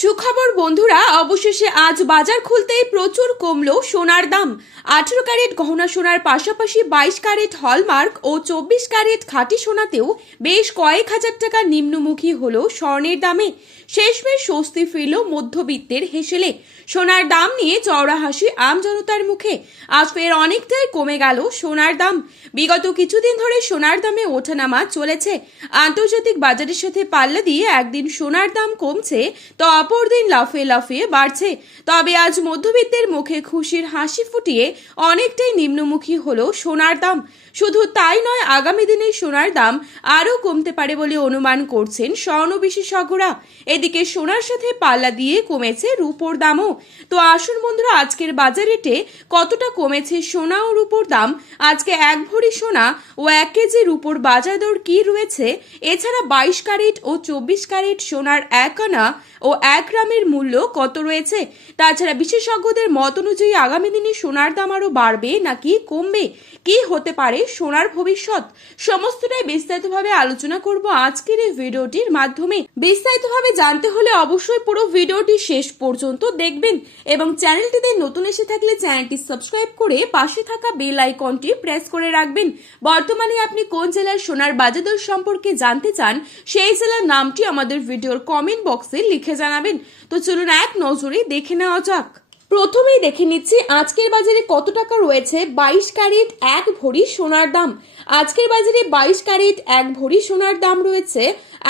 সুখবর বন্ধুরা, অবশেষে আজ বাজার খুলতেই প্রচুর কমলো সোনার দাম। 18 ক্যারেট গহনা সোনার পাশাপাশি 22 ক্যারেট হলমার্ক ও 24 ক্যারেট খাঁটি সোনাতেও বেশ কয়েক হাজার টাকা নিম্নমুখী হলো স্বর্ণের দামে। শেষমেশ স্বস্তি ফিরল মধ্যবিত্তের হেসেলে। সোনার দাম নিয়ে চওড়া হাসি আম জনতার মুখে। আজ ফের অনেকটাই কমে গেল সোনার দাম। বিগত কিছুদিন ধরে সোনার দামে ওঠানামা চলেছে। আন্তর্জাতিক বাজারের সাথে পাল্লা দিয়ে একদিন সোনার দাম কমছে তো অপরদিন লাফিয়ে লাফিয়ে বাড়ছে। তবে আজ মধ্যবিত্তের মুখে খুশির হাসি ফুটিয়ে অনেকটাই নিম্নমুখী হলো সোনার দাম। শুধু তাই নয়, আগামী দিনে সোনার দাম আরও কমতে পারে বলে অনুমান করছেন স্বর্ণ বিশেষজ্ঞরা। এদিকে সোনার সাথে পাল্লা দিয়ে কমেছে রূপোর দামও। তো আসুন বন্ধুরা, আজকের বাজার রেটে কতটা কমেছে সোনা ও রূপোর দাম, আজকে 1 ভরি সোনা ও 1 কেজি রূপোর বাজার দর কি রয়েছে, এছাড়া 22 ক্যারেট ও 24 ক্যারেট সোনার 1 আনা ও 1 গ্রামের মূল্য কত রয়েছে, তাছাড়া বিশেষজ্ঞদের মত অনুযায়ী আগামী দিনে সোনার দাম আরও বাড়বে নাকি কমবে, কি হতে পারে সোনার ভবিষ্যৎ, সমস্তটাই বিস্তারিতভাবে আলোচনা করব আজকের এই ভিডিওটির মাধ্যমে। বিস্তারিতভাবে জানতে হলে অবশ্যই পুরো ভিডিওটি শেষ পর্যন্ত দেখবেন এবং চ্যানেলটিতে নতুন এসে থাকলে চ্যানেলটি সাবস্ক্রাইব করে পাশে থাকা বেল আইকনটি প্রেস করে রাখবেন। বর্তমানে আপনি কোন জেলার সোনার বাজার দর সম্পর্কে জানতে চান, সেই জেলার নামটি আমাদের ভিডিওর কমেন্ট বক্সে লিখে জানাবেন। তো চলুন এক নজরে দেখে নেওয়া যাক। প্রথমেই দেখে নিচ্ছি আজকের বাজারে কত টাকা রয়েছে 22 ক্যারেট 1 ভরি সোনার দাম। আজকের বাজারে 22 ক্যারেট 1 ভরি সোনার দাম রয়েছে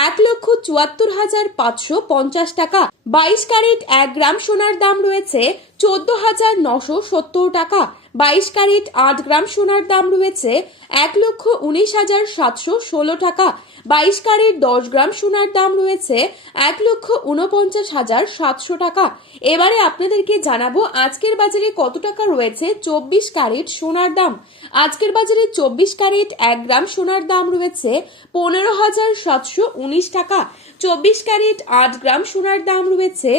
1,74,550 টাকা। 22 ক্যারেট 1 গ্রাম সোনার দাম রয়েছে 14,970 টাকা। 22 ক্যারেট 8 গ্রাম সোনার দাম রয়েছে 1,19,716 টাকা। 22 ক্যারেট 10 গ্রাম সোনার দাম রয়েছে 1,49,700 টাকা। এবারে আপনাদেরকে জানাবো আজকের বাজারে কত টাকা রয়েছে 24 ক্যারেট সোনার দাম। আজকের বাজারে 24 ক্যারেট 1 গ্রাম সোনার দাম রয়েছে 15,719 টাকা। 24 ক্যারেট 8 গ্রাম সোনার দাম রয়েছে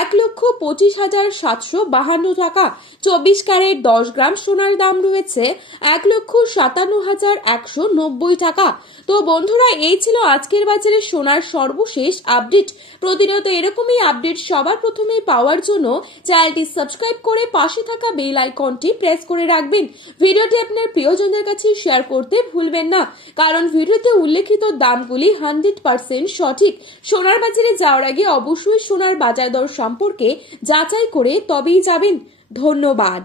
1,25,752 টাকা। 24 ক্যারেট 10 গ্রাম সোনার দাম রয়েছে 1,57,190 টাকা। তো বন্ধুরা, এই ছিল আজকের বাজারে সোনার সর্বশেষ আপডেট। প্রতিনিয়ত এরকমই আপডেট সবার প্রথমে পাওয়ার জন্য চ্যানেলটি সাবস্ক্রাইব করে পাশে থাকা বেল আইকনটি প্রেস করে রাখবেন। ভিডিওটি আপনার প্রিয়জনদের কাছে শেয়ার করতে ভুলবেন না, কারণ ভিডিওতে উল্লেখিত দামগুলি 100% সঠিক। সোনার বাজারে যাওয়ার আগে অবশ্যই সোনার বাজার দর সম্পর্কে যাচাই করে তবেই যাবেন। ধন্যবাদ।